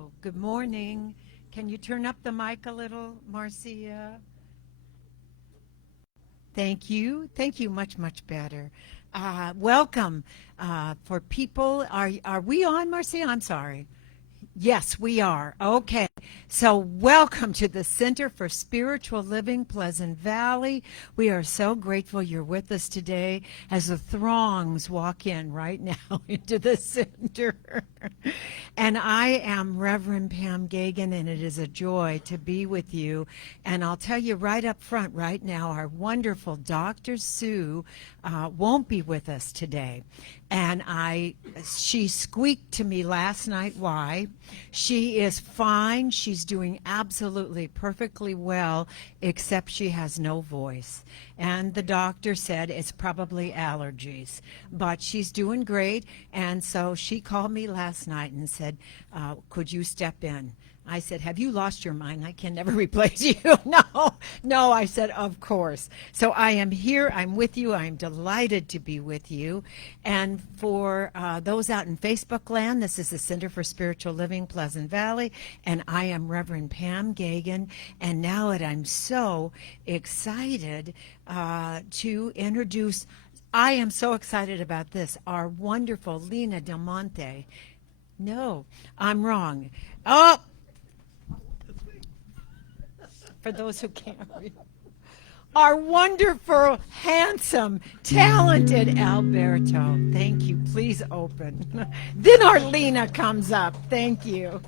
Oh, good morning. Can you turn up the mic a little, Marcia? Thank you. Thank you. Much, much better. Welcome. For people, are we on, Marcia? I'm sorry. Yes, we are. Okay. So welcome to the Center for Spiritual Living, Pleasant Valley. We are so grateful you're with us today as the throngs walk in right now into the center. And I am Reverend Pam Geagan, and it is a joy to be with you. And I'll tell you right up front right now, our wonderful Dr. Sue won't be with us today. And she squeaked to me last night why. She is fine. She's doing absolutely perfectly well, except she has no voice. And the doctor said it's probably allergies. But she's doing great. And so she called me last night and said, could you step in? I said, have you lost your mind? I can never replace you. No, I said, of course. So I am here. I'm with you. I'm delighted to be with you. And for those out in Facebook land, this is the Center for Spiritual Living, Pleasant Valley, and I am Reverend Pam Geagan. And now that I'm so excited to introduce, I am so excited about this, our wonderful Lena DeMonte. No, I'm wrong. Oh! For those who can't read. Our wonderful, handsome, talented Alberto. Thank you. Please open. Then our Lena comes up. Thank you.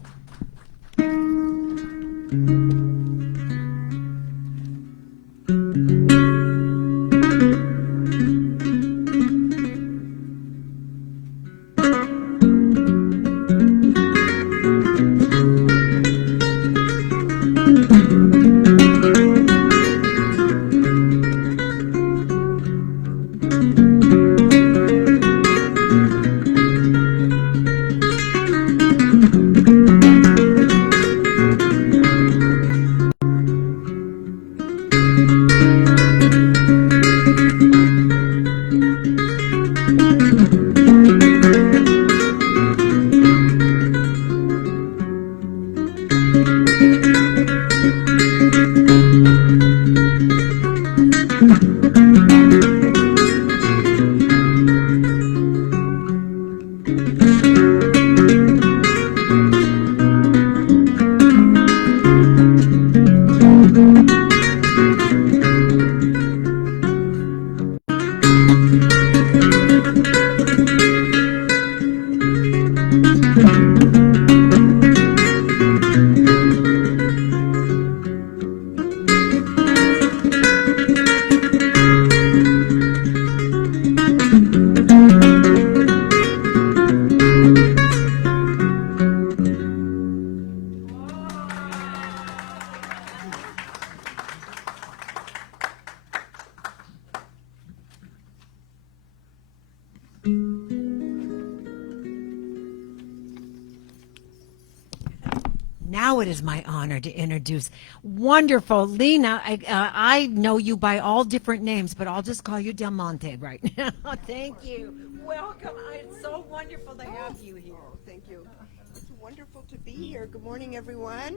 Now it is my honor to introduce wonderful Lena. I know you by all different names, but I'll just call you DeMonte right now. Thank you. Welcome. It's so wonderful to have you here. Oh, thank you. It's wonderful to be here. Good morning, everyone.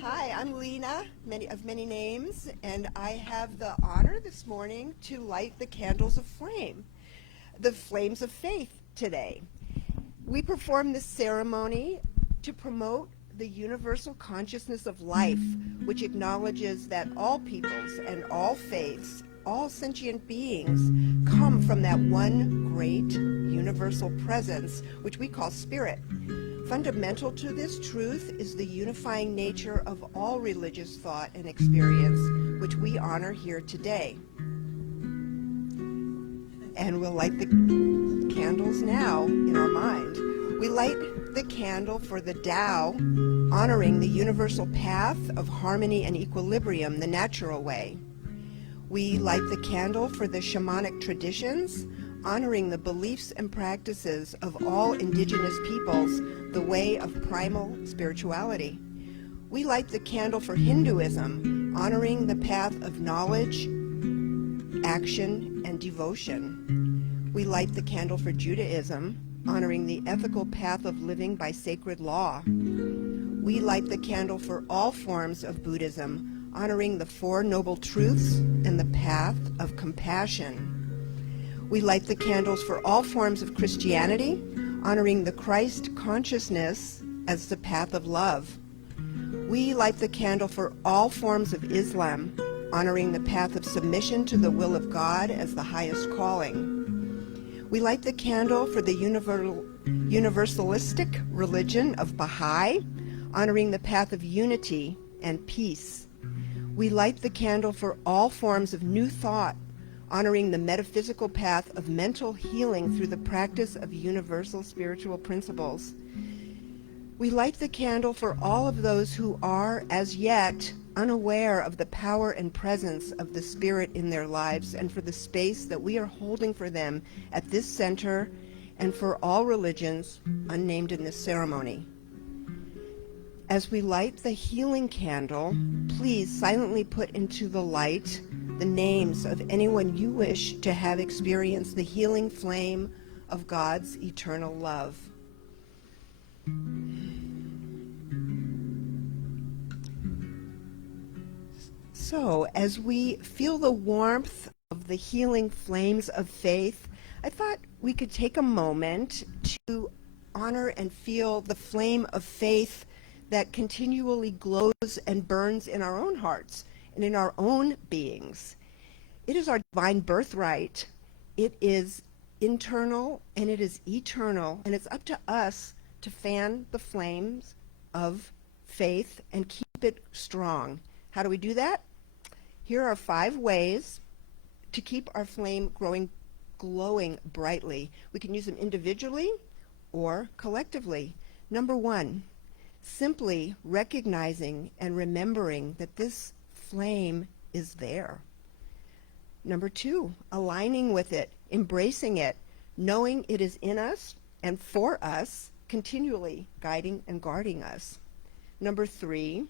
Hi, I'm Lena, many names, and I have the honor this morning to light the candles of flame, the flames of faith today. We perform this ceremony to promote the universal consciousness of life, which acknowledges that all peoples and all faiths, all sentient beings come from that one great universal presence, which we call spirit. Fundamental to this truth is the unifying nature of all religious thought and experience, which we honor here today. And we'll light the candles now in our mind. We light the candle for the Tao, honoring the universal path of harmony and equilibrium, the natural way. We light the candle for the shamanic traditions, honoring the beliefs and practices of all indigenous peoples, the way of primal spirituality. We light the candle for Hinduism, honoring the path of knowledge, action, and devotion. We light the candle for Judaism, honoring the ethical path of living by sacred law. We light the candle for all forms of Buddhism, honoring the Four Noble Truths and the path of compassion. We light the candles for all forms of Christianity, honoring the Christ consciousness as the path of love. We light the candle for all forms of Islam, honoring the path of submission to the will of God as the highest calling. We light the candle for the universalistic religion of Baha'i, honoring the path of unity and peace. We light the candle for all forms of New Thought, honoring the metaphysical path of mental healing through the practice of universal spiritual principles. We light the candle for all of those who are, as yet, unaware of the power and presence of the Spirit in their lives, and for the space that we are holding for them at this center, and for all religions unnamed in this ceremony. As we light the healing candle, please silently put into the light the names of anyone you wish to have experienced the healing flame of God's eternal love. So, as we feel the warmth of the healing flames of faith, I thought we could take a moment to honor and feel the flame of faith that continually glows and burns in our own hearts and in our own beings. It is our divine birthright. It is internal and it is eternal, and it's up to us to fan the flames of faith and keep it strong. How do we do that? Here are 5 ways to keep our flame glowing brightly. We can use them individually or collectively. Number 1, simply recognizing and remembering that this flame is there. Number 2, aligning with it, embracing it, knowing it is in us and for us, continually guiding and guarding us. Number 3,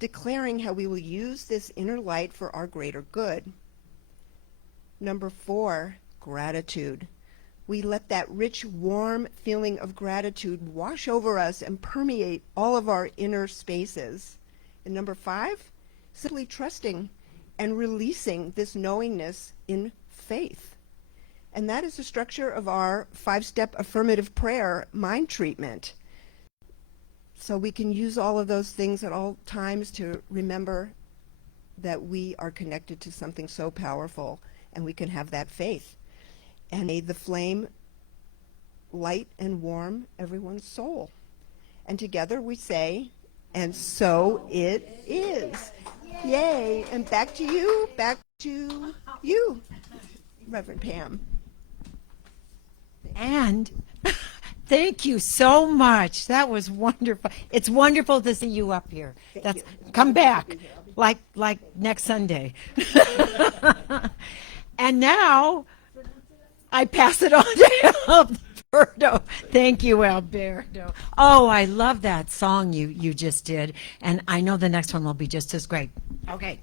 declaring how we will use this inner light for our greater good. Number 4, gratitude. We let that rich, warm feeling of gratitude wash over us and permeate all of our inner spaces. And number 5, simply trusting and releasing this knowingness in faith. And that is the structure of our 5-step affirmative prayer mind treatment. So we can use all of those things at all times to remember that we are connected to something so powerful, and we can have that faith. And may the flame light and warm everyone's soul. And together we say, and so it is. Yay. And back to you, Reverend Pam. And thank you so much. That was wonderful. It's wonderful to see you up here. Thank you. Come back, like next Sunday. And now I pass it on to Alberto. Thank you, Alberto. Oh, I love that song you just did, and I know the next one will be just as great. Okay.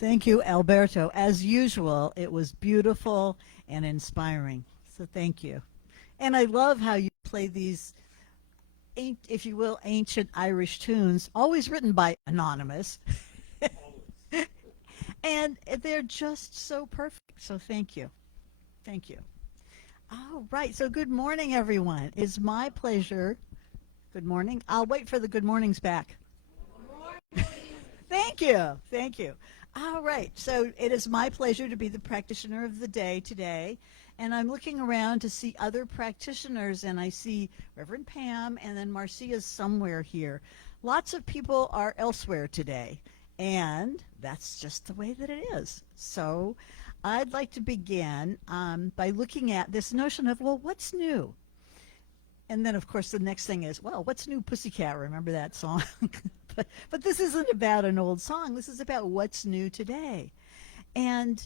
Thank you, Alberto. As usual, it was beautiful and inspiring. So thank you. And I love how you play these, if you will, ancient Irish tunes, always written by Anonymous. And they're just so perfect. So thank you. Thank you. All right. So good morning, everyone. It's my pleasure. Good morning. I'll wait for the good mornings back. Thank you. Thank you. All right. So it is my pleasure to be the practitioner of the day today. And I'm looking around to see other practitioners, and I see Reverend Pam, and then Marcia's somewhere here. Lots of people are elsewhere today, and that's just the way that it is. So I'd like to begin by looking at this notion of, well, what's new? And then, of course, the next thing is, well, what's new, Pussycat? Remember that song? But this isn't about an old song. This is about what's new today. And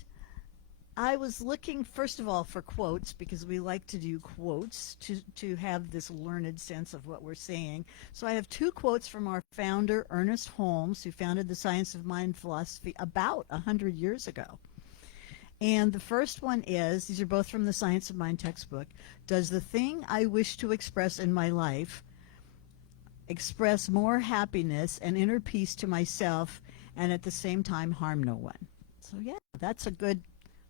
I was looking, first of all, for quotes, because we like to do quotes to have this learned sense of what we're saying. So I have two quotes from our founder, Ernest Holmes, who founded the Science of Mind philosophy about 100 years ago. And the first one is, these are both from the Science of Mind textbook, does the thing I wish to express in my life express more happiness and inner peace to myself and at the same time harm no one? So yeah, that's a good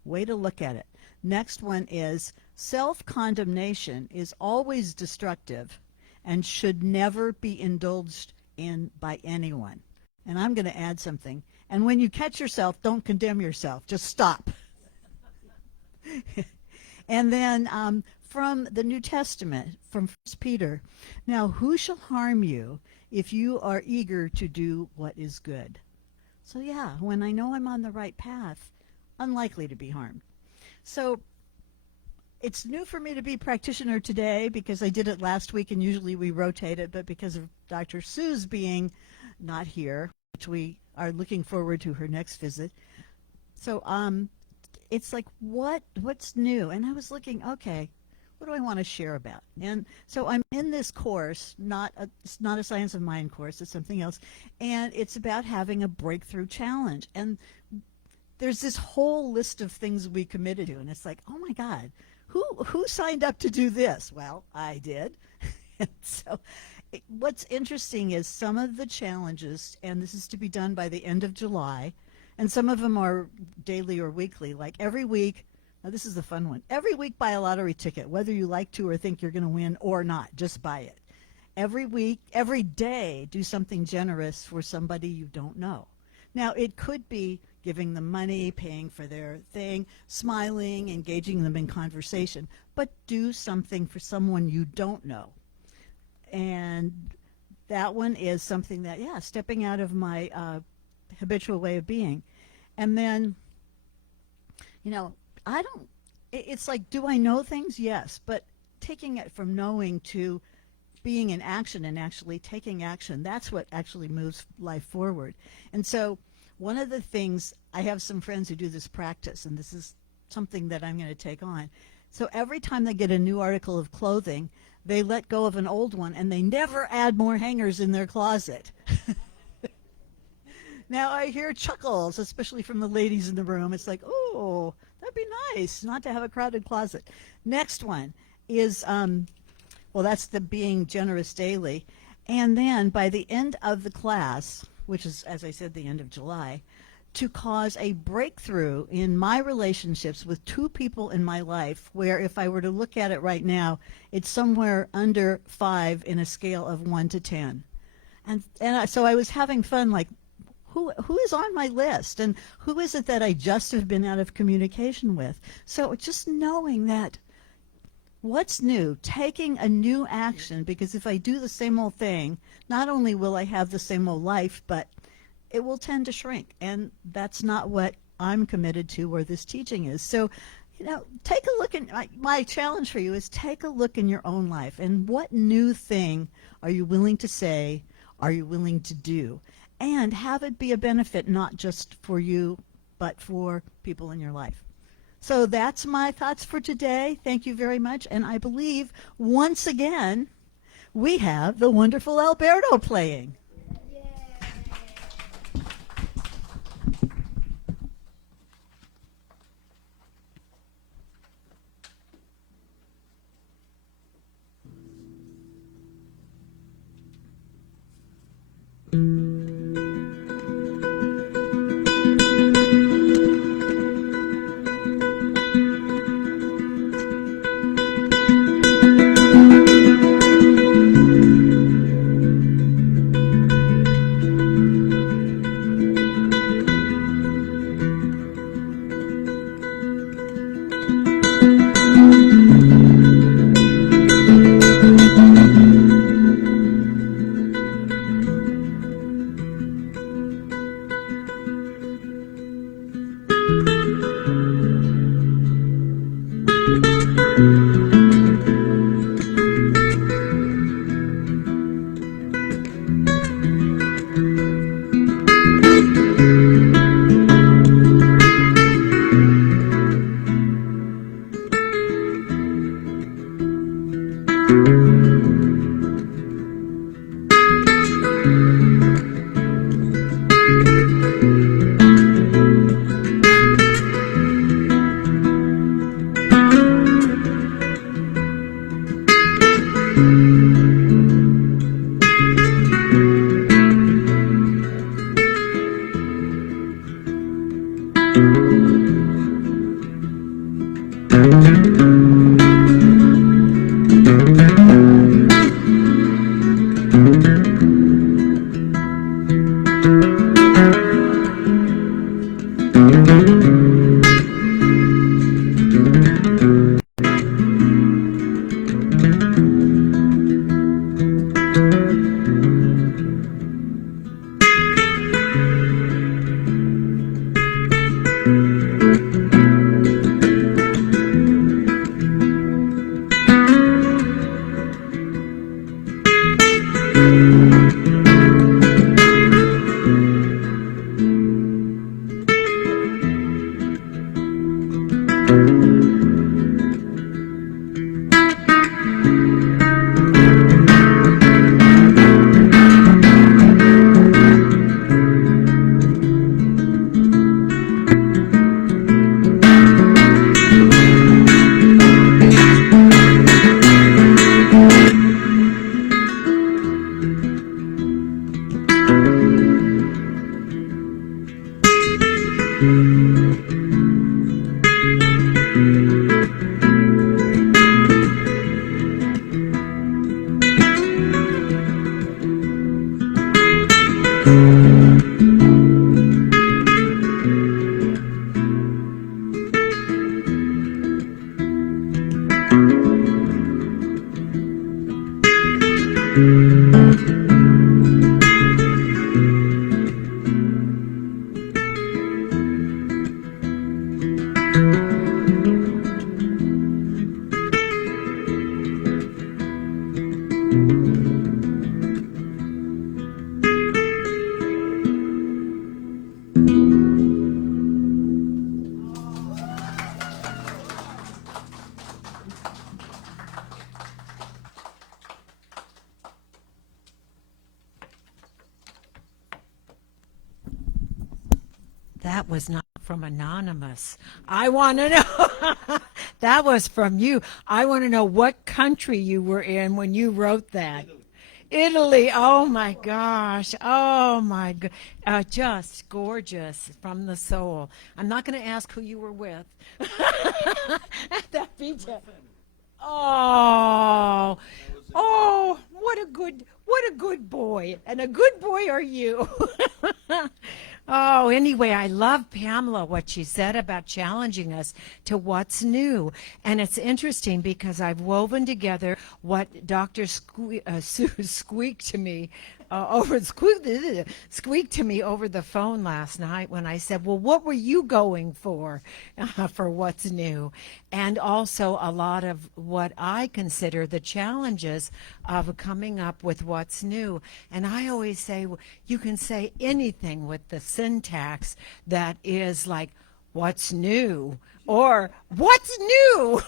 way to look at it. Next one is, self-condemnation is always destructive and should never be indulged in by anyone. And I'm going to add something. And when you catch yourself, don't condemn yourself. Just stop. And then from the New Testament, from 1 Peter, now who shall harm you if you are eager to do what is good? So yeah, when I know I'm on the right path, unlikely to be harmed. So it's new for me to be practitioner today because I did it last week, and usually we rotate it, but because of Dr. Sue's being not here, which we are looking forward to her next visit. So it's like, what's new? And I was looking, okay, what do I want to share about? And so I'm in this course, it's not a Science of Mind course, it's something else, and it's about having a breakthrough challenge. And there's this whole list of things we committed to, and it's like, oh my God, who signed up to do this? Well, I did. And so what's interesting is some of the challenges, and this is to be done by the end of July, and some of them are daily or weekly, like every week. Now this is the fun one. Every week buy a lottery ticket, whether you like to or think you're going to win or not, just buy it. Every week, every day, do something generous for somebody you don't know. Now it could be giving them money, paying for their thing, smiling, engaging them in conversation, but do something for someone you don't know. And that one is something that, yeah, stepping out of my habitual way of being. And then, I don't, it's like, do I know things? Yes. But taking it from knowing to being in action and actually taking action, that's what actually moves life forward. And so one of the things, I have some friends who do this practice, and this is something that I'm going to take on. So every time they get a new article of clothing, they let go of an old one, and they never add more hangers in their closet. Now I hear chuckles, especially from the ladies in the room. It's like, oh, that'd be nice not to have a crowded closet. Next one is, well, that's the being generous daily. And then by the end of the class, which is, as I said, the end of July, to cause a breakthrough in my relationships with two people in my life, where if I were to look at it right now, it's somewhere under 5 in a scale of 1 to 10. So I was having fun, like, who is on my list, and who is it that I just have been out of communication with? So just knowing that, what's new? Taking a new action, because if I do the same old thing, not only will I have the same old life, but it will tend to shrink, and that's not what I'm committed to or this teaching is. So, take a look at my challenge for you is take a look in your own life, and what new thing are you willing to say, are you willing to do, and have it be a benefit not just for you, but for people in your life. So that's my thoughts for today. Thank you very much. And I believe, once again, we have the wonderful Alberto playing. That was not from Anonymous. I want to know. That was from you. I want to know what country you were in when you wrote that. Italy. Oh my gosh. Oh my god. Just gorgeous from the soul. I'm not going to ask who you were with. That beach. Oh. Oh, what a good boy. And a good boy are you. Oh, anyway, I love Pamela, what she said about challenging us to what's new. And it's interesting because I've woven together what Dr. Sue squeaked to me squeaked to me over the phone last night when I said, well, what were you going for what's new? And also a lot of what I consider the challenges of coming up with what's new. And I always say, you can say anything with the syntax that is like, what's new? Or what's new?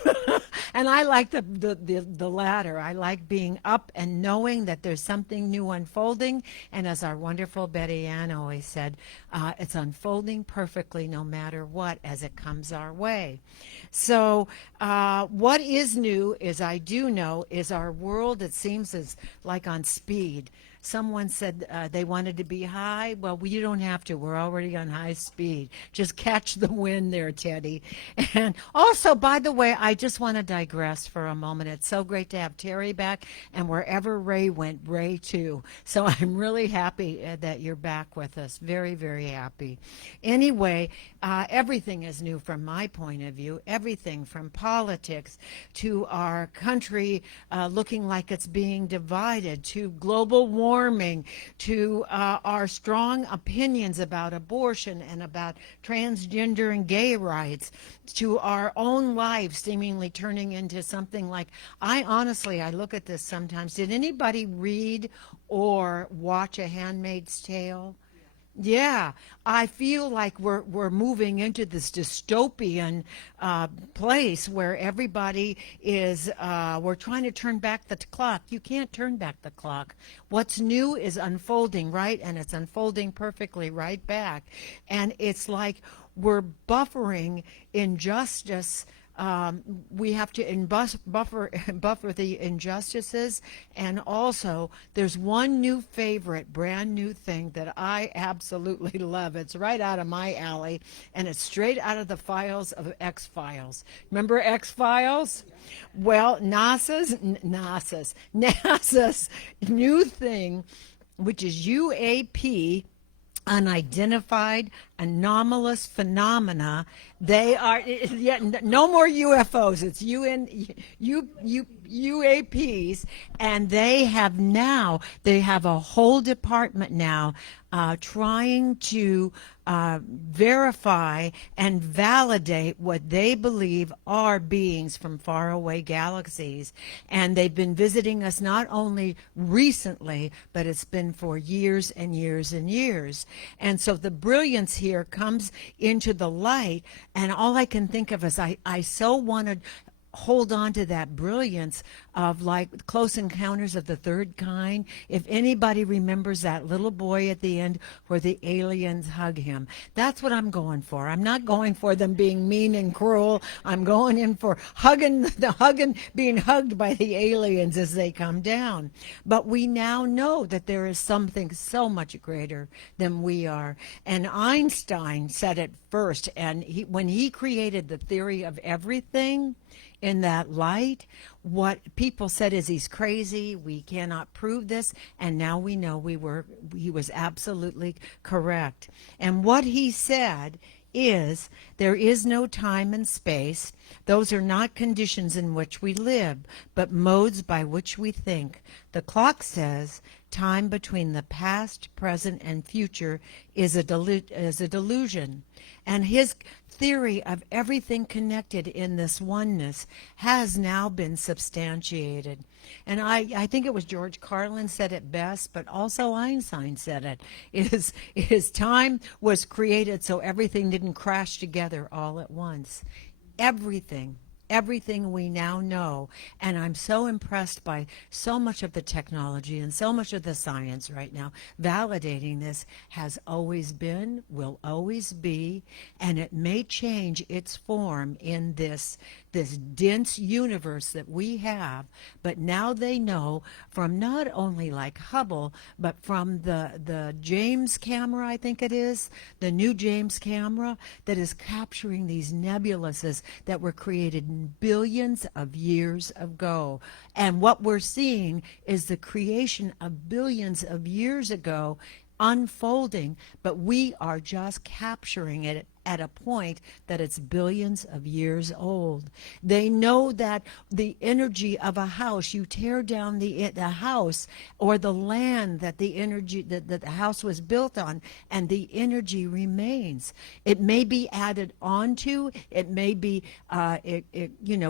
And I like the latter. I like being up and knowing that there's something new unfolding. And as our wonderful Betty Ann always said, it's unfolding perfectly no matter what as it comes our way. So what is new is, I do know, is our world, it seems, is like on speed. Someone said they wanted to be high. Well, you don't have to. We're already on high speed. Just catch the wind there, Teddy. And also, by the way, I just want to digress for a moment. It's so great to have Terry back. And wherever Ray went, Ray too. So I'm really happy that you're back with us. Very, very happy. Anyway, everything is new from my point of view. Everything from politics to our country looking like it's being divided, to global warming, to our strong opinions about abortion and about transgender and gay rights, to our own lives seemingly turning into something like, I look at this sometimes. Did anybody read or watch A Handmaid's Tale? Yeah, I feel like we're moving into this dystopian place where everybody is, we're trying to turn back the clock. You can't turn back the clock. What's new is unfolding, right? And it's unfolding perfectly right back. And it's like we're buffering injustice. We have to buffer the injustices. And also, there's one new favorite, brand new thing that I absolutely love. It's right out of my alley, and it's straight out of the files of X-Files. Remember X-Files? Well, NASA's new thing, which is UAP, unidentified anomalous phenomena. They are, no more UFOs. It's UAPs, and they have a whole department now trying to verify and validate what they believe are beings from faraway galaxies. And they've been visiting us not only recently, but it's been for years and years and years. And so the brilliance here comes into the light, and all I can think of is I so wanted hold on to that brilliance of like Close Encounters of the Third Kind. If anybody remembers that little boy at the end where the aliens hug him, that's what I'm going for. I'm not going for them being mean and cruel. I'm going in for being hugged by the aliens as they come down. But we now know that there is something so much greater than we are. And Einstein said it first, and when he created the theory of everything, in that light, what people said is he's crazy, we cannot prove this, and now we know he was absolutely correct. And what he said is there is no time and space. Those are not conditions in which we live, but modes by which we think. The clock says time between the past, present, and future is a delusion. And his theory of everything connected in this oneness has now been substantiated. And I think it was George Carlin said it best, but also Einstein said it, is time was created so everything didn't crash together all at once. Everything we now know, and I'm so impressed by so much of the technology and so much of the science right now validating this, has always been, will always be, and it may change its form in this dense universe that we have. But now they know from not only like Hubble, but from the James camera, I think it is, the new James camera that is capturing these nebuluses that were created billions of years ago. And what we're seeing is the creation of billions of years ago unfolding, but we are just capturing it at a point that it's billions of years old. They know that the energy of a house, you tear down the house or the land that the energy that the house was built on, and the energy remains. It may be added onto, it may be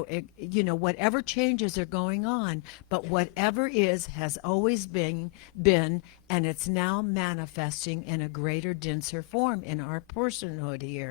whatever changes are going on, but whatever has always been, and it's now manifesting in a greater, denser form in our personhood here.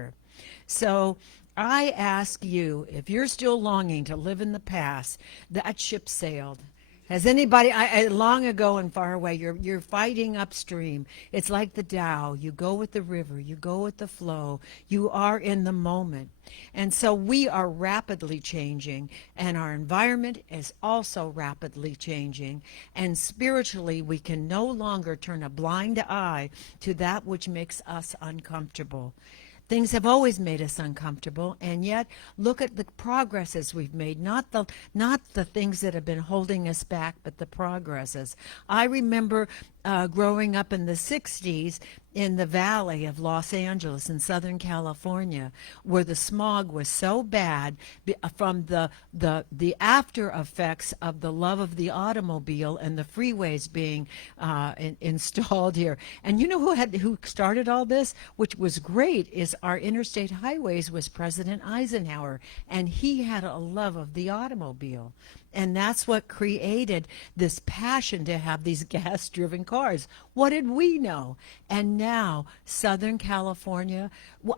So I ask you, if you're still longing to live in the past, that ship sailed. Has anybody, long ago and far away, you're fighting upstream. It's like the Tao. You go with the river. You go with the flow. You are in the moment. And so we are rapidly changing, and our environment is also rapidly changing. And spiritually, we can no longer turn a blind eye to that which makes us uncomfortable. Things have always made us uncomfortable, and yet look at the progresses we've made, not the things that have been holding us back, but the progresses. I remember growing up in the 60s in the valley of Los Angeles in Southern California, where the smog was so bad from the after effects of the love of the automobile and the freeways being installed here. And you know who started all this, which was great, is our interstate highways was President Eisenhower, and he had a love of the automobile. And that's what created this passion to have these gas-driven cars. What did we know? And now, Southern California,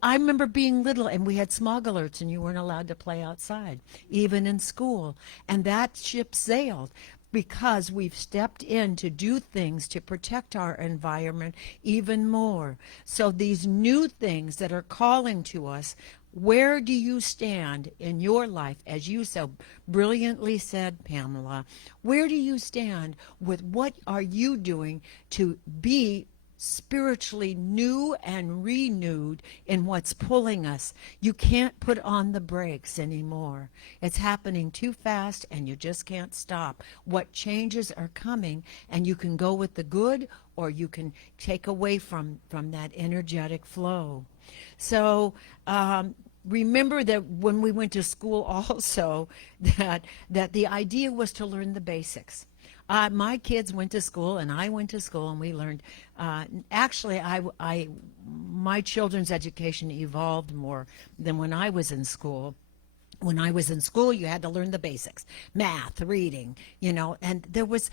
I remember being little and we had smog alerts and you weren't allowed to play outside, even in school. And that ship sailed because we've stepped in to do things to protect our environment even more. So these new things that are calling to us, where do you stand in your life? As you so brilliantly said, Pamela, where do you stand with what are you doing to be spiritually new and renewed in what's pulling us? You can't put on the brakes anymore. It's happening too fast and you just can't stop. What changes are coming, and you can go with the good or you can take away from that energetic flow. So remember that when we went to school also, that the idea was to learn the basics. My kids went to school and I went to school and we learned, actually my children's education evolved more than when I was in school. When I was in school, you had to learn the basics, math, reading, and there was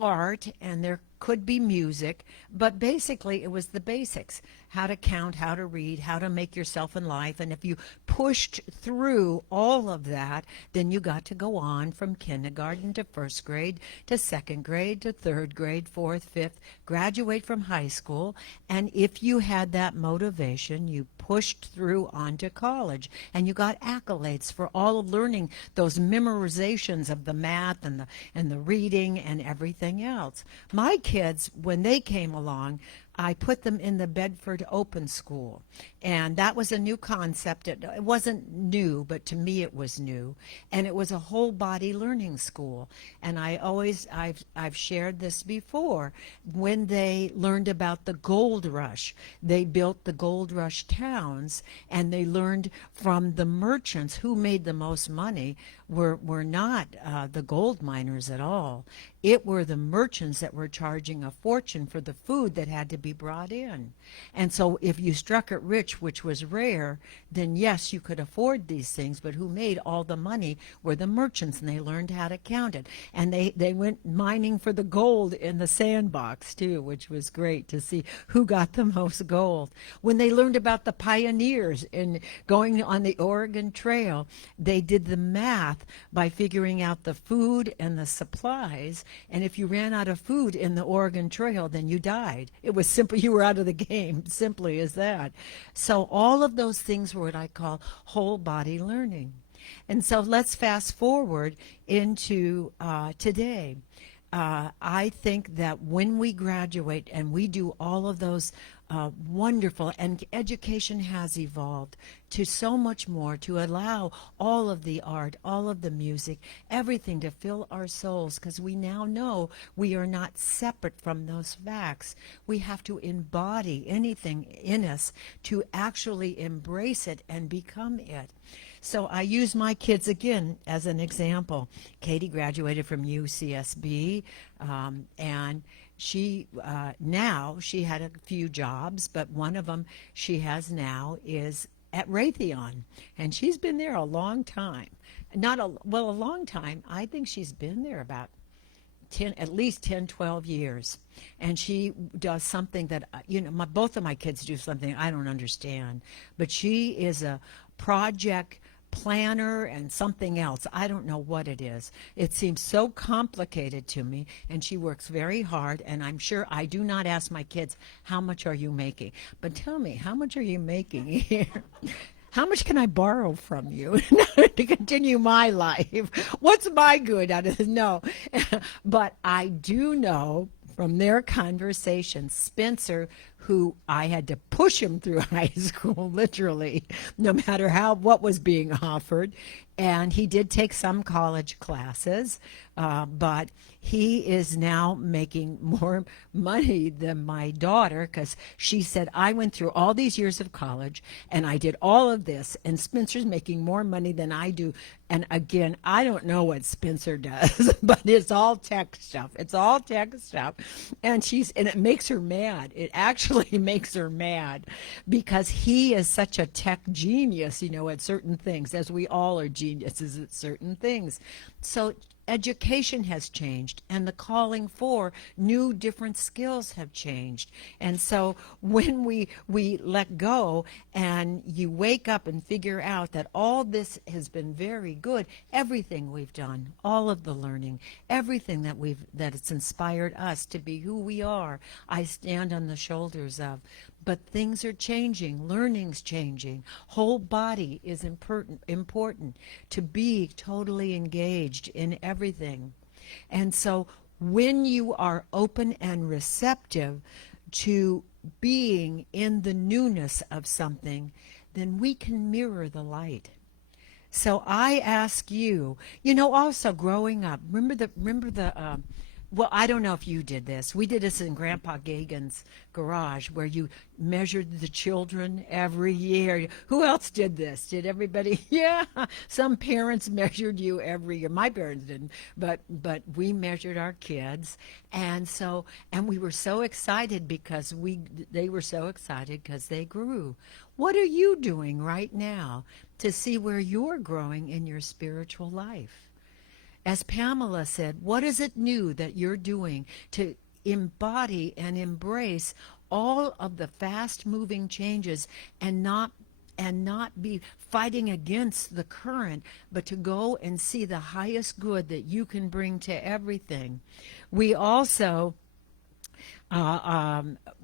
art and there could be music, but basically it was the basics, how to count, how to read, how to make yourself in life. And if you pushed through all of that, then you got to go on from kindergarten to first grade to second grade to third grade, fourth, fifth, graduate from high school. And if you had that motivation, you pushed through onto college and you got accolades for all of learning those memorizations of the math and the reading and everything else. My kids, when they came along, I put them in the Bedford Open School. And that was a new concept. It wasn't new, but to me it was new. And it was a whole body learning school. And I've shared this before. When they learned about the gold rush, they built the gold rush towns, and they learned from the merchants who made the most money were not the gold miners at all. It were the merchants that were charging a fortune for the food that had to be brought in. And so if you struck it rich, which was rare, then yes, you could afford these things, but who made all the money were the merchants, and they learned how to count it. And they went mining for the gold in the sandbox too, which was great to see who got the most gold. When they learned about the pioneers in going on the Oregon Trail, they did the math by figuring out the food and the supplies. And if you ran out of food in the Oregon Trail, then you died. It was simple. You were out of the game, simply as that. So all of those things were what I call whole body learning. And so let's fast forward into today. I think that when we graduate and we do all of those wonderful, and education has evolved to so much more, to allow all of the art, all of the music, everything to fill our souls, because we now know we are not separate from those facts. We have to embody anything in us to actually embrace it and become it. So I use my kids again as an example. Katie graduated from UCSB, and she now she had a few jobs, but one of them she has now is at Raytheon, and she's been there a long time. A long time. I think she's been there about at least 10, 12 years. And she does something that, both of my kids do something I don't understand, but she is a project planner and something else. I don't know what it is. It seems so complicated to me, and she works very hard, and I'm sure I do not ask my kids, how much are you making? But tell me, how much are you making here? How much can I borrow from you to continue my life? What's my good out of this? No. But I do know from their conversation, Spencer, who I had to push him through high school, literally, no matter what was being offered. And he did take some college classes, but he is now making more money than my daughter, because she said, I went through all these years of college and I did all of this, and Spencer's making more money than I do. And again, I don't know what Spencer does, but it's all tech stuff. It's all tech stuff. And it makes her mad. It actually makes her mad, because he is such a tech genius, at certain things, as we all are geniuses at certain things. So education has changed, and the calling for new, different skills have changed. And so when we let go and you wake up and figure out that all this has been very good, everything we've done, all of the learning, everything that it's inspired us to be who we are, I stand on the shoulders of. But things are changing, learning's changing, whole body is important to be totally engaged in everything. And so when you are open and receptive to being in the newness of something, then we can mirror the light. So I ask you, also growing up, well, I don't know if you did this. We did this in Grandpa Geagan's garage, where you measured the children every year. Who else did this? Did everybody? Yeah, some parents measured you every year. My parents didn't, but we measured our kids, and we were so excited because they were so excited because they grew. What are you doing right now to see where you're growing in your spiritual life? As Pamela said, what is it new that you're doing to embody and embrace all of the fast-moving changes and not be fighting against the current, but to go and see the highest good that you can bring to everything? We also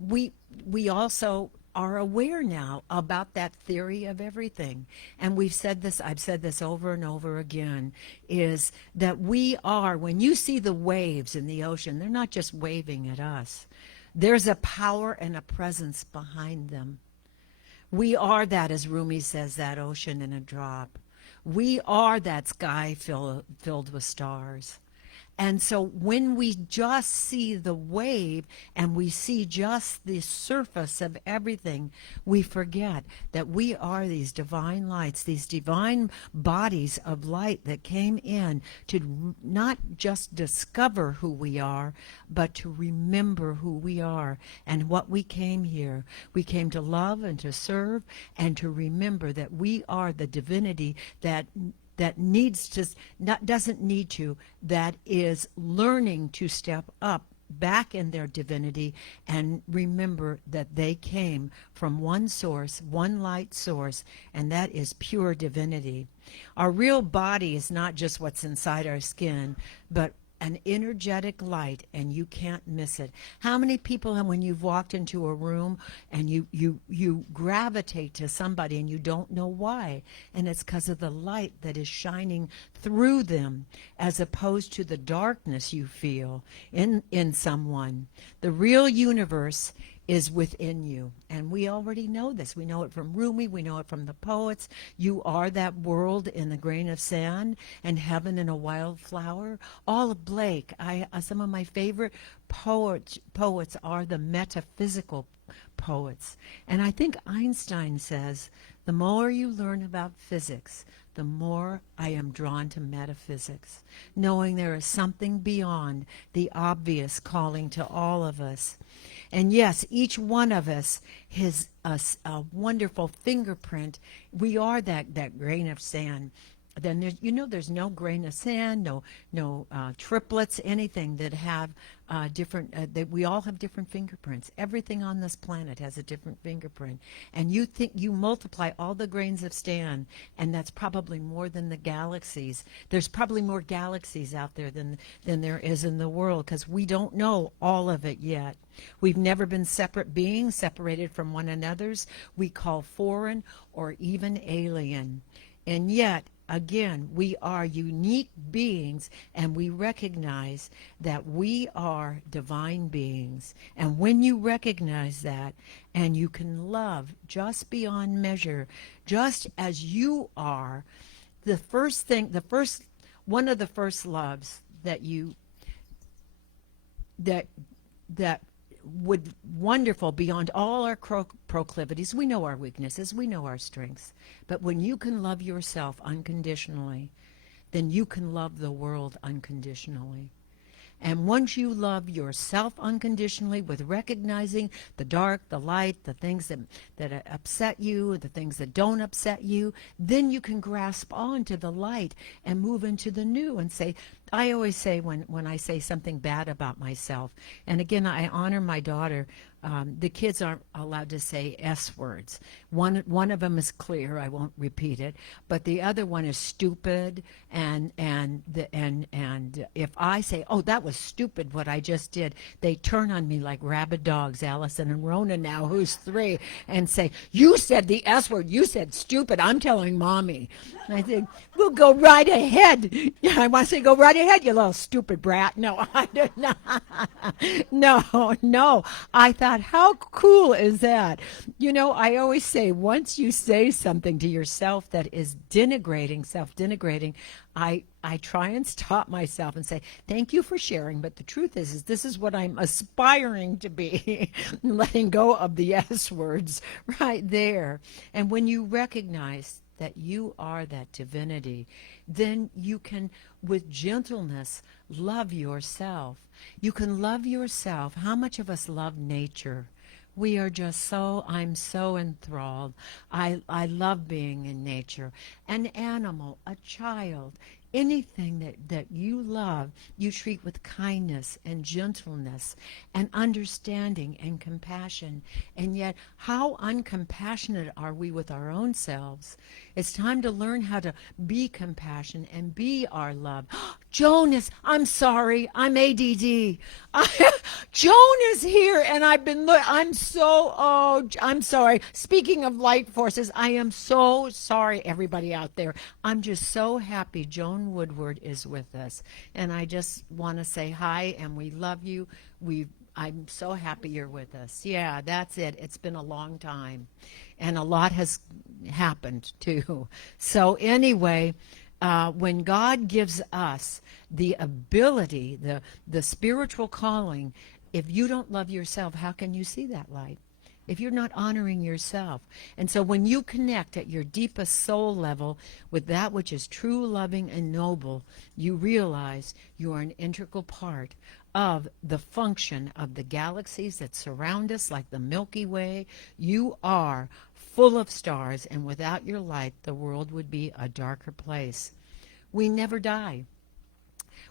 we also are aware now about that theory of everything. And I've said this over and over again, is that when you see the waves in the ocean, they're not just waving at us. There's a power and a presence behind them. We are that, as Rumi says, that ocean in a drop. We are that sky filled with stars. And so when we just see the wave and we see just the surface of everything, we forget that we are these divine lights, these divine bodies of light that came in to not just discover who we are, but to remember who we are and what we came here. We came to love and to serve and to remember that we are the divinity that needs to, not doesn't need to, that is learning to step up back in their divinity and remember that they came from one source, one light source, and that is pure divinity. Our real body is not just what's inside our skin, but an energetic light, and you can't miss it. How many people, when you've walked into a room and you gravitate to somebody and you don't know why, and it's because of the light that is shining through them as opposed to the darkness you feel in someone. The real universe is within you. And we already know this. We know it from Rumi. We know it from the poets. You are that world in a grain of sand and heaven in a wildflower. All of Blake. Some of my favorite poets are the metaphysical poets. And I think Einstein says, the more you learn about physics, the more I am drawn to metaphysics, knowing there is something beyond the obvious calling to all of us. And yes, each one of us has a wonderful fingerprint. We are that grain of sand. Then there's no grain of sand, no triplets, anything that have different. That we all have different fingerprints. Everything on this planet has a different fingerprint. And you think you multiply all the grains of sand, and that's probably more than the galaxies. There's probably more galaxies out there than there is in the world, because we don't know all of it yet. We've never been separate beings, separated from one another's. We call foreign or even alien. And yet, again, we are unique beings, and we recognize that we are divine beings. And when you recognize that, and you can love just beyond measure, just as you are, one of the first loves that would wonderful beyond all our proclivities. We know our weaknesses, we know our strengths, but when you can love yourself unconditionally, then you can love the world unconditionally. And once you love yourself unconditionally, with recognizing the dark, the light, the things that upset you, the things that don't upset you, then you can grasp on to the light and move into the new and say, I always say when I say something bad about myself, and again, I honor my daughter, the kids aren't allowed to say S words. One of them is clear, I won't repeat it, but the other one is stupid, and if I say, oh, that was stupid what I just did, they turn on me like rabid dogs, Allison and Rona now, who's 3, and say, you said the S word, you said stupid, I'm telling Mommy. And I think, we'll go right ahead. I want to say, go right ahead, you little stupid brat. No, I did not. No. I thought, how cool is that? I always say, once you say something to yourself that is denigrating, self-denigrating, I try and stop myself and say, thank you for sharing, but the truth is this is what I'm aspiring to be, letting go of the S words right there. And when you recognize that you are that divinity, then you can, with gentleness, love yourself. You can love yourself. How much of us love nature? We are just I'm so enthralled. I love being in nature. An animal, a child, anything that you love, you treat with kindness and gentleness and understanding and compassion. And yet, how uncompassionate are we with our own selves? It's time to learn how to be compassion and be our love. Joan I'm sorry, I'm ADD. Joan is here, and I'm sorry. Speaking of light forces, I am so sorry, everybody out there. I'm just so happy Joan Woodward is with us. And I just want to say hi, and we love you. I'm so happy you're with us. Yeah, that's it. It's been a long time, and a lot has happened too. So anyway, when God gives us the ability, the spiritual calling, if you don't love yourself, how can you see that light? If you're not honoring yourself. And so when you connect at your deepest soul level with that which is true, loving, and noble, you realize you are an integral part of the function of the galaxies that surround us, like the Milky Way. You are full of stars, and without your light, the world would be a darker place. We never die.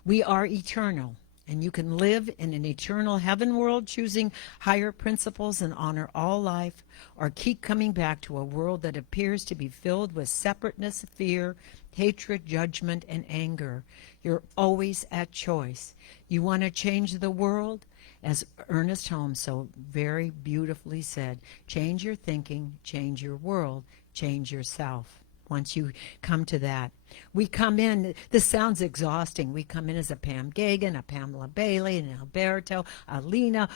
We are eternal. And you can live in an eternal heaven world, choosing higher principles and honor all life, or keep coming back to a world that appears to be filled with separateness, fear, hatred, judgment, and anger. You're always at choice. You want to change the world? As Ernest Holmes so very beautifully said, change your thinking, change your world, change yourself. Once you come to that, we come in, this sounds exhausting, we come in as a Pam Geagan, a Pamela Bailey, an Alberto, a Lena,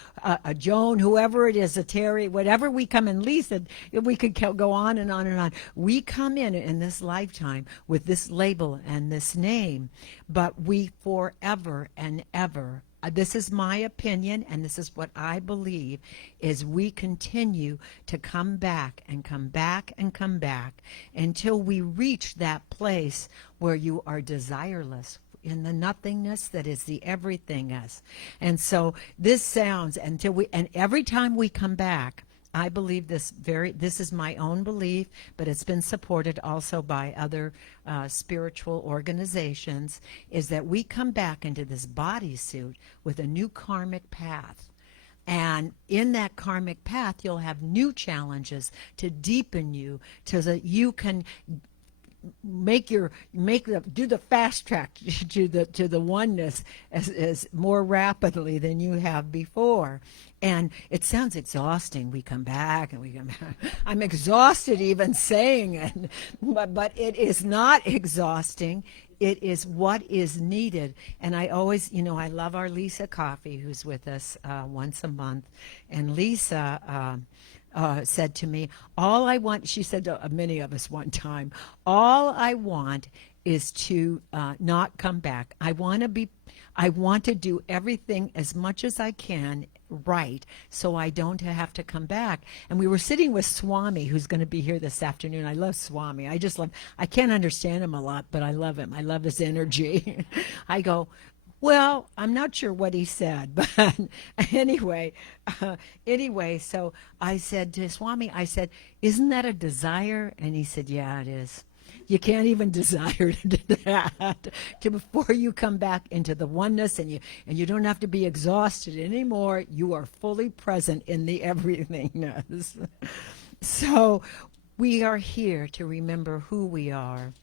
a Joan, whoever it is, a Terry, whatever we come in, Lisa, we could go on and on and on. We come in this lifetime with this label and this name, but we forever and ever, this is my opinion, and this is what I believe, is we continue to come back and come back and come back until we reach that place where you are desireless in the nothingness that is the everythingness. And so this sounds and every time we come back, I believe this is my own belief, but it's been supported also by other spiritual organizations, is that we come back into this bodysuit with a new karmic path. And in that karmic path, you'll have new challenges to deepen you so that you can do the fast track to the oneness as more rapidly than you have before. And it sounds exhausting. We come back and we come back. I'm exhausted even saying it, but it is not exhausting. It is what is needed. And I always, I love our Lisa Coffee, who's with us once a month. And Lisa said to me, all I want, she said to many of us one time, all I want is to not come back. I want to do everything as much as I can right, so I don't have to come back. And we were sitting with Swami, who's going to be here this afternoon. I love Swami. I can't understand him a lot, but I love him. I love his energy. I go, well, I'm not sure what he said, but anyway, so I said to Swami, isn't that a desire? And he said, yeah, it is. You can't even desire to do that before you come back into the oneness, and you don't have to be exhausted anymore. You are fully present in the everythingness. So we are here to remember who we are.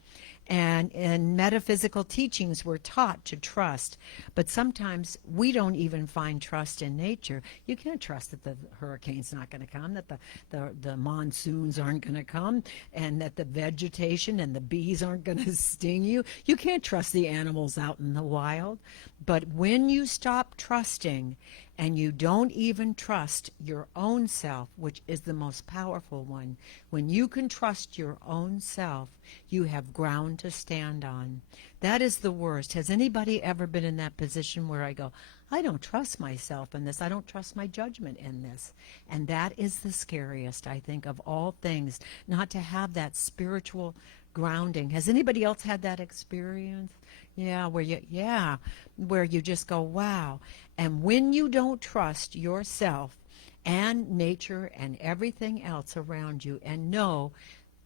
And in metaphysical teachings, we're taught to trust. But sometimes we don't even find trust in nature. You can't trust that the hurricane's not going to come, that the monsoons aren't going to come, and that the vegetation and the bees aren't going to sting you. You can't trust the animals out in the wild. But when you stop trusting, and you don't even trust your own self, which is the most powerful one. When you can trust your own self, you have ground to stand on. That is the worst. Has anybody ever been in that position where I go, I don't trust myself in this. I don't trust my judgment in this. And that is the scariest, I think, of all things, not to have that spiritual grounding. Has anybody else had that experience? Yeah, where you just go, wow. And when you don't trust yourself and nature and everything else around you, and know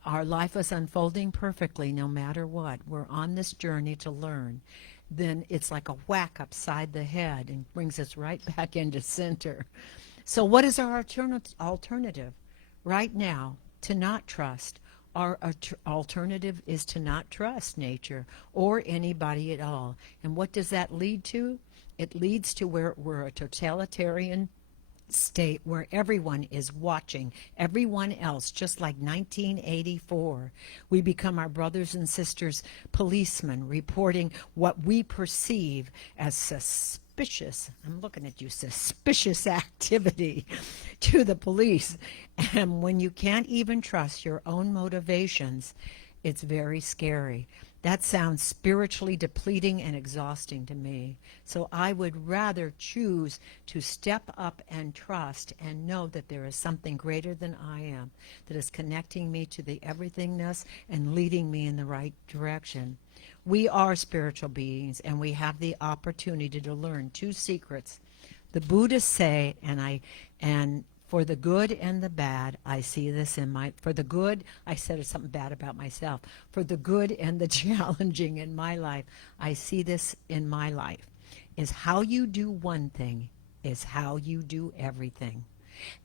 our life is unfolding perfectly no matter what, we're on this journey to learn, then it's like a whack upside the head and brings us right back into center. So what is our alternative? Right now, to not trust. Our alternative is to not trust nature or anybody at all. And what does that lead to? It leads to where we're a totalitarian state where everyone is watching everyone else, just like 1984. We become our brothers and sisters policemen, reporting what we perceive as suspicious suspicious, I'm looking at you, suspicious activity to the police. And when you can't even trust your own motivations, it's very scary. That sounds spiritually depleting and exhausting to me. So I would rather choose to step up and trust and know that there is something greater than I am that is connecting me to the everythingness and leading me in the right direction. We are spiritual beings, and we have the opportunity to learn two secrets. The Buddhists say, and for the good and the bad, I see this for the good, I said something bad about myself. For the good and the challenging in my life, I see this in my life, is how you do one thing is how you do everything.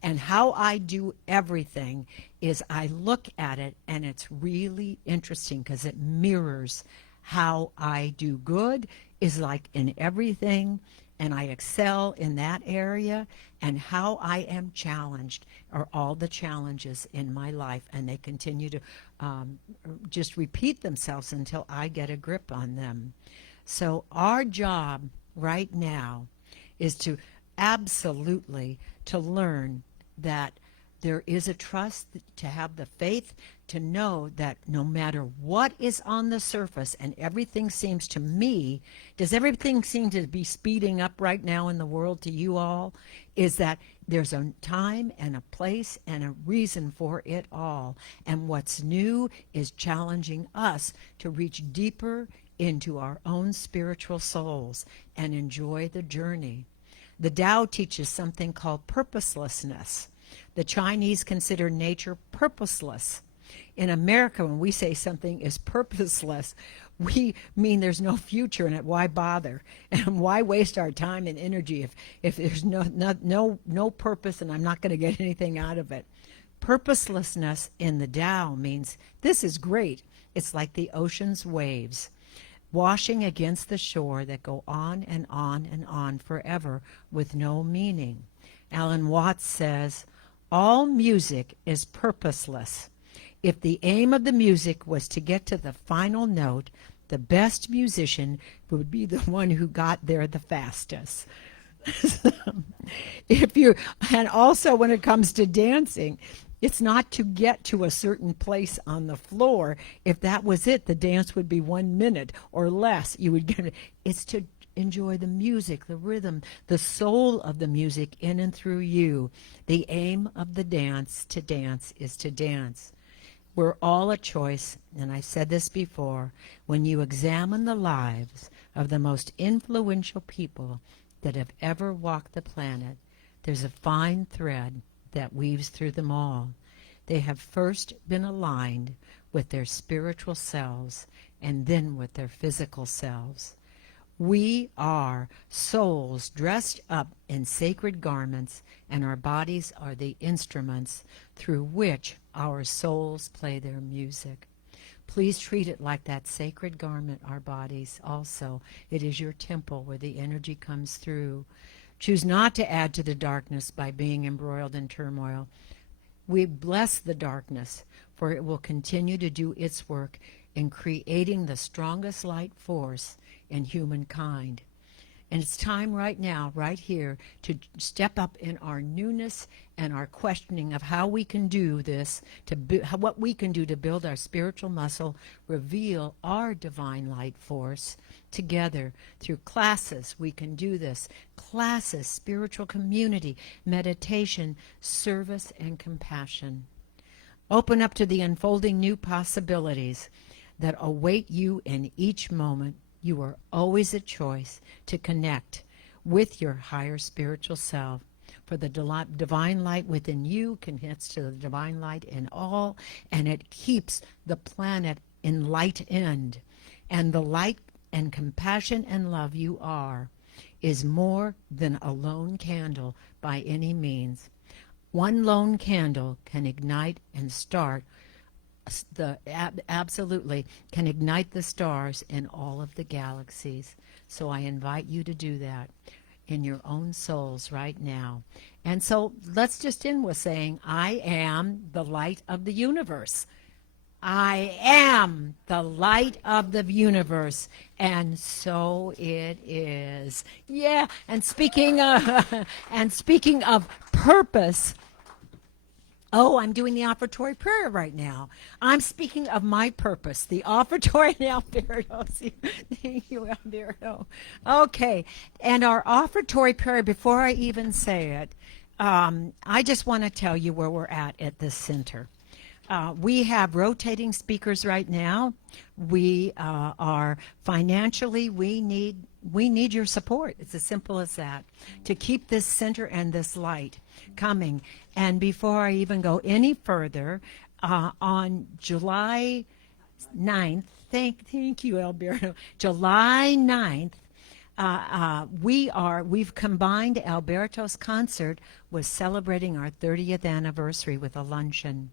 And how I do everything is I look at it, and it's really interesting because it mirrors how I do good is like in everything, and I excel in that area, and how I am challenged are all the challenges in my life, and they continue to just repeat themselves until I get a grip on them. So our job right now is to absolutely to learn that there is a trust, to have the faith, to know that no matter what is on the surface, and everything seems to me, does everything seem to be speeding up right now in the world to you all? Is that there's a time and a place and a reason for it all. And what's new is challenging us to reach deeper into our own spiritual souls and enjoy the journey. The Tao teaches something called purposelessness. The Chinese consider nature purposeless. In America, when we say something is purposeless, we mean there's no future in it. Why bother? And why waste our time and energy if there's no purpose and I'm not going to get anything out of it? Purposelessness in the Tao means this is great. It's like the ocean's waves washing against the shore that go on and on and on forever with no meaning. Alan Watts says, all music is purposeless. If the aim of the music was to get to the final note, the best musician would be the one who got there the fastest. And also when it comes to dancing, it's not to get to a certain place on the floor. If that was it, the dance would be 1 minute or less. It's to enjoy the music, the rhythm, the soul of the music in and through you. The aim of the dance is to dance. We're all a choice, and I said this before, when you examine the lives of the most influential people that have ever walked the planet, there's a fine thread that weaves through them all. They have first been aligned with their spiritual selves and then with their physical selves. We are souls dressed up in sacred garments, and our bodies are the instruments through which our souls play their music. Please treat it like that sacred garment, our bodies also. It is your temple where the energy comes through. Choose not to add to the darkness by being embroiled in turmoil. We bless the darkness, for it will continue to do its work in creating the strongest light force in humankind. And it's time right now, right here, to step up in our newness and our questioning of how we can do this, what we can do to build our spiritual muscle, reveal our divine light force together. Through classes, we can do this. Classes, spiritual community, meditation, service, and compassion. Open up to the unfolding new possibilities that await you in each moment. You are always a choice to connect with your higher spiritual self. For the divine light within you connects to the divine light in all, and it keeps the planet enlightened. And the light and compassion and love you are is more than a lone candle by any means. One lone candle can ignite and start absolutely can ignite the stars in all of the galaxies. So I invite you to do that in your own souls right now. And so let's just end with saying, I am the light of the universe. I am the light of the universe, and so it is. Yeah, and speaking of, and speaking of purpose, oh, I'm doing the offertory prayer right now. I'm speaking of my purpose, the offertory. Alberto, thank you, Alberto. Okay, and our offertory prayer, before I even say it, I just want to tell you where we're at this center. We have rotating speakers right now. We are financially, we need your support. It's as simple as that, to keep this center and this light coming. And before I even go any further, on July 9th, thank you, Alberto, July 9th, we've combined Alberto's concert with celebrating our 30th anniversary with a luncheon.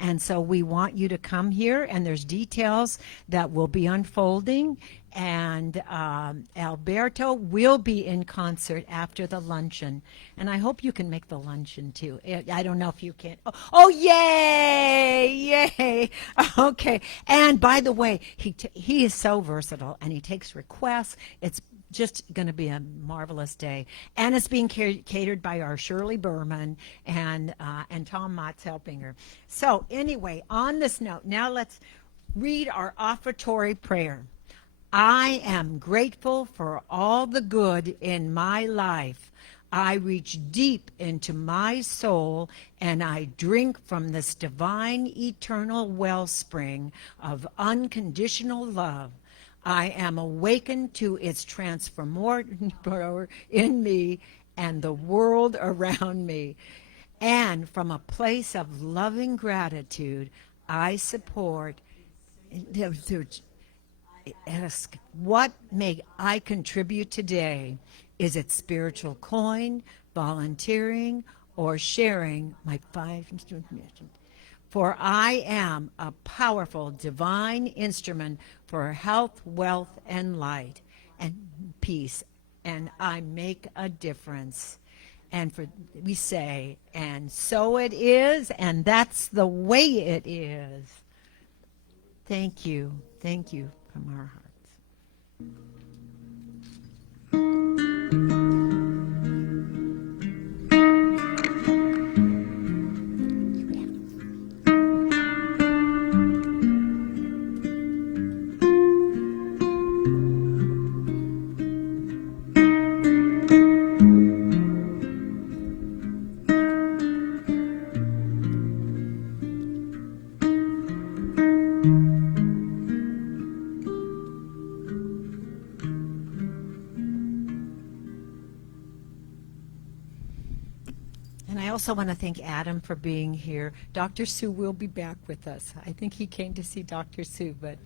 And so we want you to come here, and there's details that will be unfolding. And Alberto will be in concert after the luncheon. And I hope you can make the luncheon too. I don't know if you can. Oh, yay! Yay! Okay. And by the way, he is so versatile, and he takes requests. It's just going to be a marvelous day, and it's being catered by our Shirley Berman and Tom Mott's helping her. So anyway, on this note, now let's read our offertory prayer. I am grateful for all the good in my life. I reach deep into my soul, and I drink from this divine eternal wellspring of unconditional love. I am awakened to its transformer in me and the world around me. And from a place of loving gratitude, I support. Ask, what may I contribute today? Is it spiritual coin, volunteering, or sharing my 5 mission? For I am a powerful divine instrument for health, wealth, and light, and peace, and I make a difference. And we say, and so it is, and that's the way it is. Thank you from our hearts. I also want to thank Adam for being here. Dr. Sue will be back with us. I think he came to see Dr. Sue, but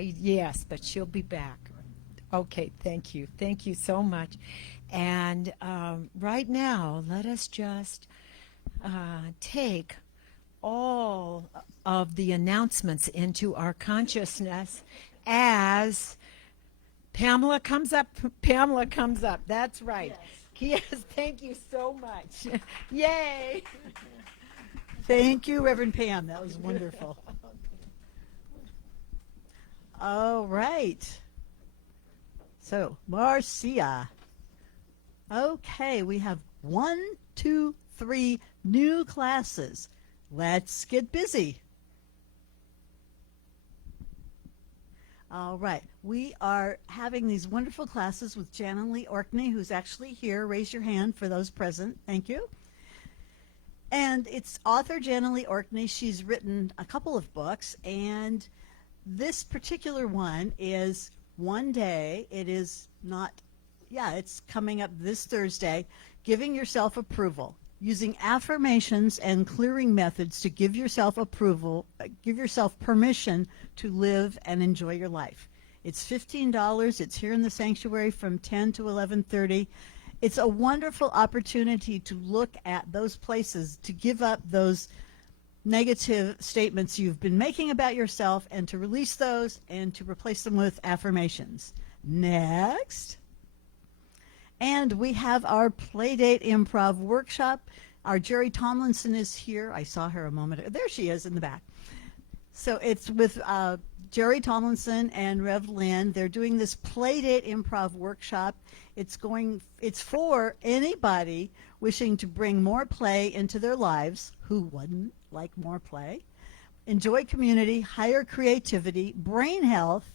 yes, but she'll be back. Okay, thank you. Thank you so much. And right now, let us just take all of the announcements into our consciousness as Pamela comes up. Pamela comes up. That's right. Yes, thank you so much. Yay. Thank you, Reverend Pam. That was wonderful. All right. So, Marcia. Okay, we have 1, 2, 3 new classes. Let's get busy. All right. We are having these wonderful classes with Janet Lee Orkney, who's actually here. Raise your hand for those present. Thank you. And it's author Janet Lee Orkney. She's written a couple of books, and this particular one is one day. It is not, it's coming up this Thursday, Giving Yourself Approval. Using affirmations and clearing methods to give yourself approval, give yourself permission to live and enjoy your life. It's $15. It's here in the sanctuary from 10 to 11:30. It's a wonderful opportunity to look at those places, to give up those negative statements you've been making about yourself and to release those and to replace them with affirmations. Next. And we have our Playdate Improv workshop. Our Jerry Tomlinson is here. I saw her a moment ago. There she is in the back. So it's with Jerry Tomlinson and Rev Lynn. They're doing this Playdate improv workshop. It's for anybody wishing to bring more play into their lives. Who wouldn't like more play? Enjoy community, higher creativity, brain health,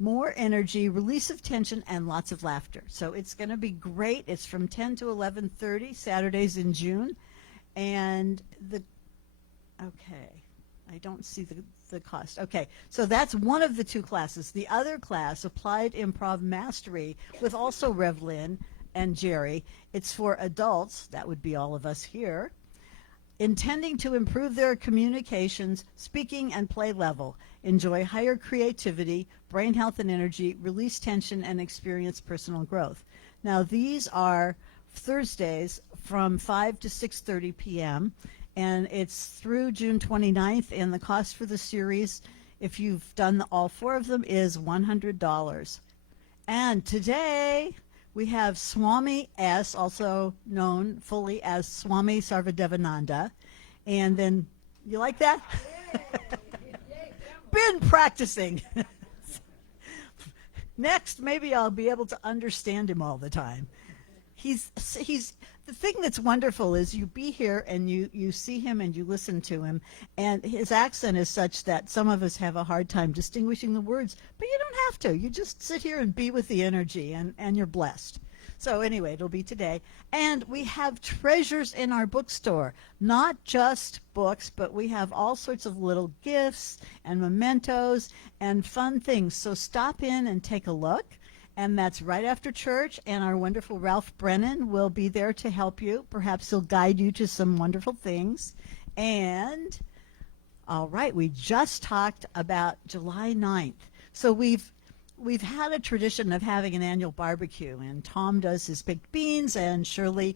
more energy, release of tension, and lots of laughter. So it's going to be great. It's from 10 to 11:30, Saturdays in June. And I don't see the cost. Okay, so that's one of the two classes. The other class, Applied Improv Mastery, with also Rev Lynn and Jerry. It's for adults, that would be all of us here, intending to improve their communications, speaking, and play level, enjoy higher creativity, brain health and energy, release tension, and experience personal growth. Now, these are Thursdays from 5 to 6:30 p.m., and it's through June 29th, and the cost for the series, if you've done all four of them, is $100. And today we have Swami S., also known fully as Swami Sarvadevananda. And then, you like that? Been practicing. Next, maybe I'll be able to understand him all the time. He's the thing that's wonderful is you be here and you see him and you listen to him, and his accent is such that some of us have a hard time distinguishing the words, but you don't have to. You just sit here and be with the energy, and you're blessed. So anyway, it'll be today. And we have treasures in our bookstore, not just books, but we have all sorts of little gifts and mementos and fun things. So stop in and take a look. And that's right after church, and our wonderful Ralph Brennan will be there to help you. Perhaps he'll guide you to some wonderful things. And, all right, we just talked about July 9th. So we've had a tradition of having an annual barbecue, and Tom does his baked beans, and Shirley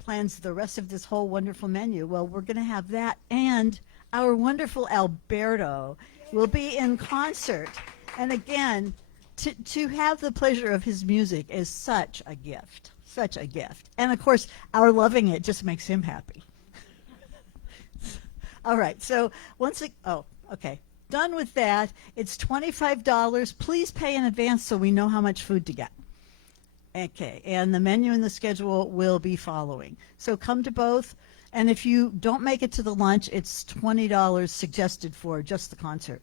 plans the rest of this whole wonderful menu. Well, we're going to have that, and our wonderful Alberto will be in concert. And again, to have the pleasure of his music is such a gift, such a gift. And of course, our loving it just makes him happy. All right, so okay. Done with that. It's $25. Please pay in advance so we know how much food to get. Okay, and the menu and the schedule will be following. So come to both, and if you don't make it to the lunch, it's $20 suggested for just the concert.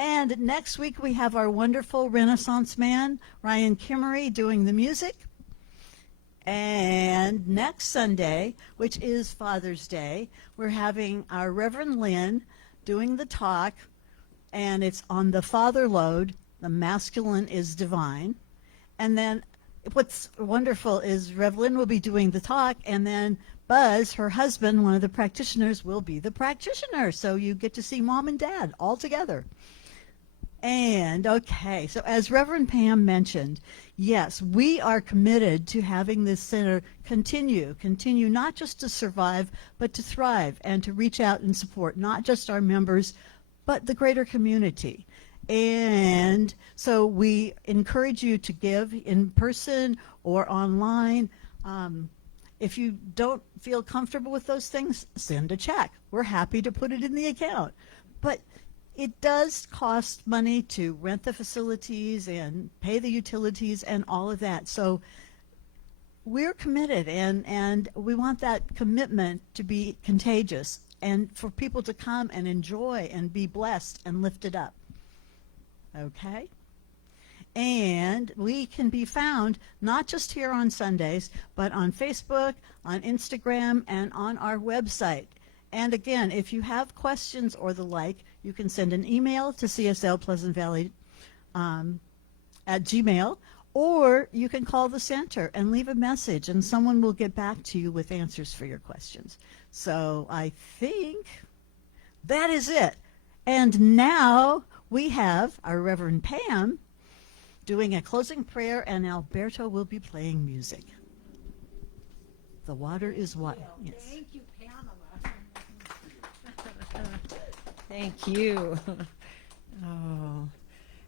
And next week we have our wonderful Renaissance man, Ryan Kimmery, doing the music. And next Sunday, which is Father's Day, we're having our Reverend Lynn doing the talk, and it's on the father load, the masculine is divine. And then what's wonderful is Rev Lynn will be doing the talk, and then Buzz, her husband, one of the practitioners, will be the practitioner. So you get to see mom and dad all together. And okay, so as Reverend Pam mentioned, yes, we are committed to having this center continue not just to survive, but to thrive and to reach out and support not just our members, but the greater community. And so we encourage you to give in person or online. If you don't feel comfortable with those things, send a check. We're happy to put it in the account. But it does cost money to rent the facilities and pay the utilities and all of that. So we're committed, and we want that commitment to be contagious and for people to come and enjoy and be blessed and lifted up. Okay? And we can be found not just here on Sundays, but on Facebook, on Instagram, and on our website. And again, if you have questions or the like, you can send an email to CSL Pleasant Valley at Gmail, or you can call the center and leave a message, and someone will get back to you with answers for your questions. So I think that is it. And now we have our Reverend Pam doing a closing prayer, and Alberto will be playing music. The water is what? Yes. Thank you, Pamela. Thank you. Oh,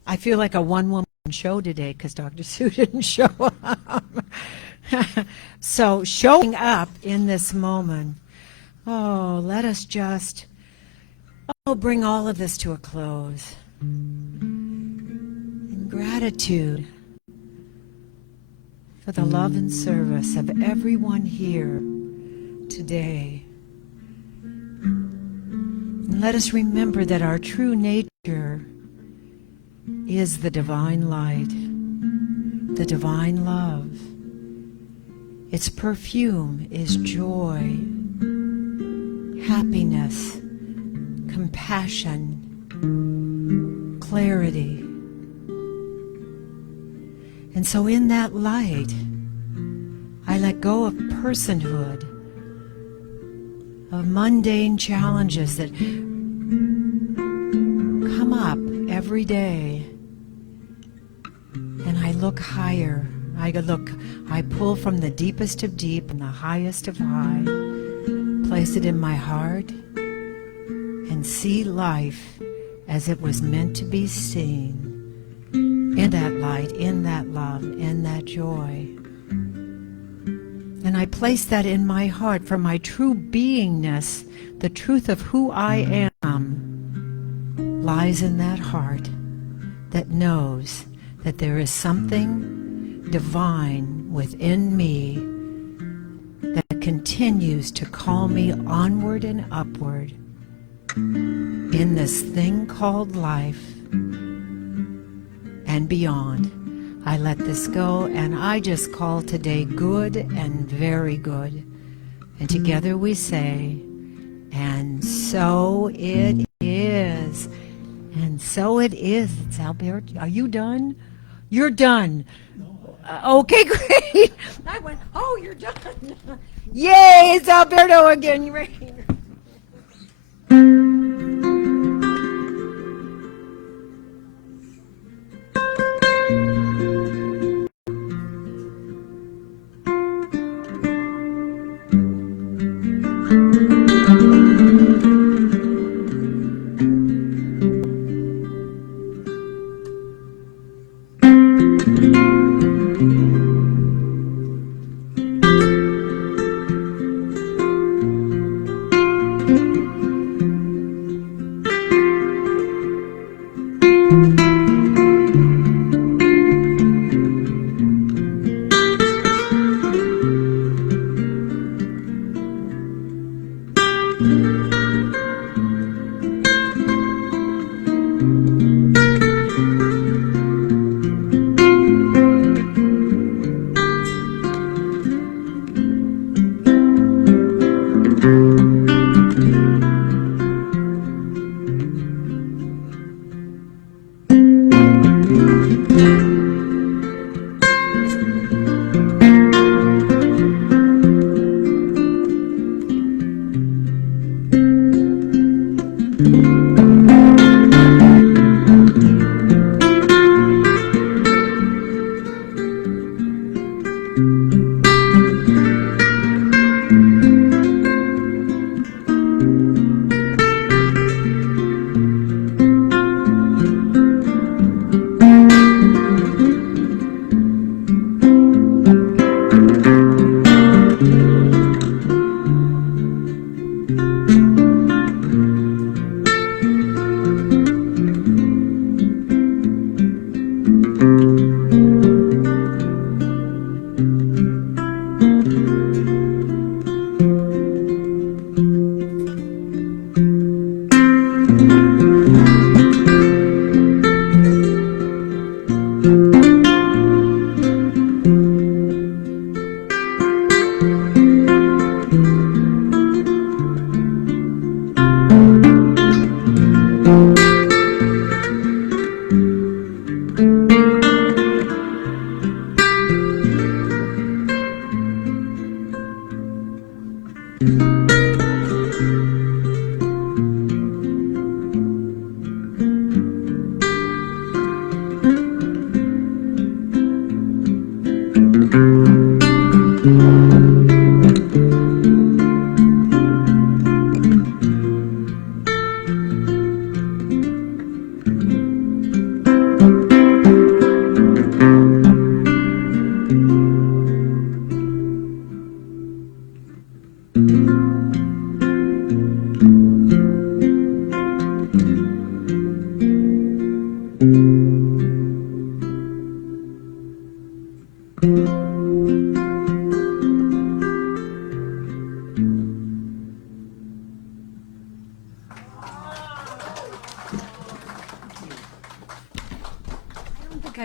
I feel like a one-woman show today because Dr. Sue didn't show up. So showing up in this moment, let us just Oh, bring all of this to a close. In gratitude for the love and service of everyone here today. And let us remember that our true nature is the divine light, the divine love. Its perfume is joy, happiness, compassion, clarity. And so in that light, I let go of personhood, of mundane challenges that come up every day. And I look higher. I pull from the deepest of deep and the highest of high, place it in my heart, and see life as it was meant to be seen. In that light, in that love, in that joy. And I place that in my heart, for my true beingness, the truth of who I am, lies in that heart that knows that there is something divine within me that continues to call me onward and upward in this thing called life and beyond. I let this go, and I just call today good and very good. And together we say, and so it is. And so it is. It's Alberto. Are you done? You're done. Okay, great. I went, oh, you're done. Yay, it's Alberto again. Right here.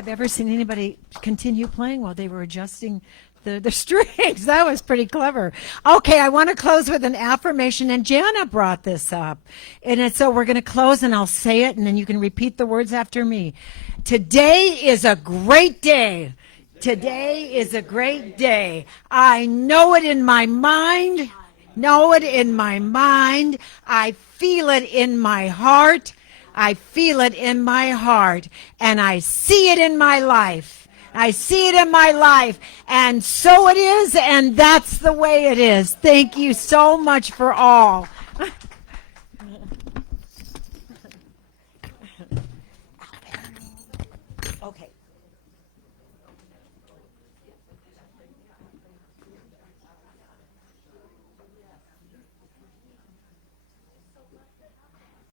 I've ever seen anybody continue playing while they were adjusting the strings. That was pretty clever. Okay, I want to close with an affirmation, and Jana brought this up. So we're going to close, and I'll say it, and then you can repeat the words after me. Today is a great day. Today is a great day. I know it in my mind. Know it in my mind. I feel it in my heart. I feel it in my heart. And I see it in my life. I see it in my life. And so it is, and that's the way it is. Thank you so much for all.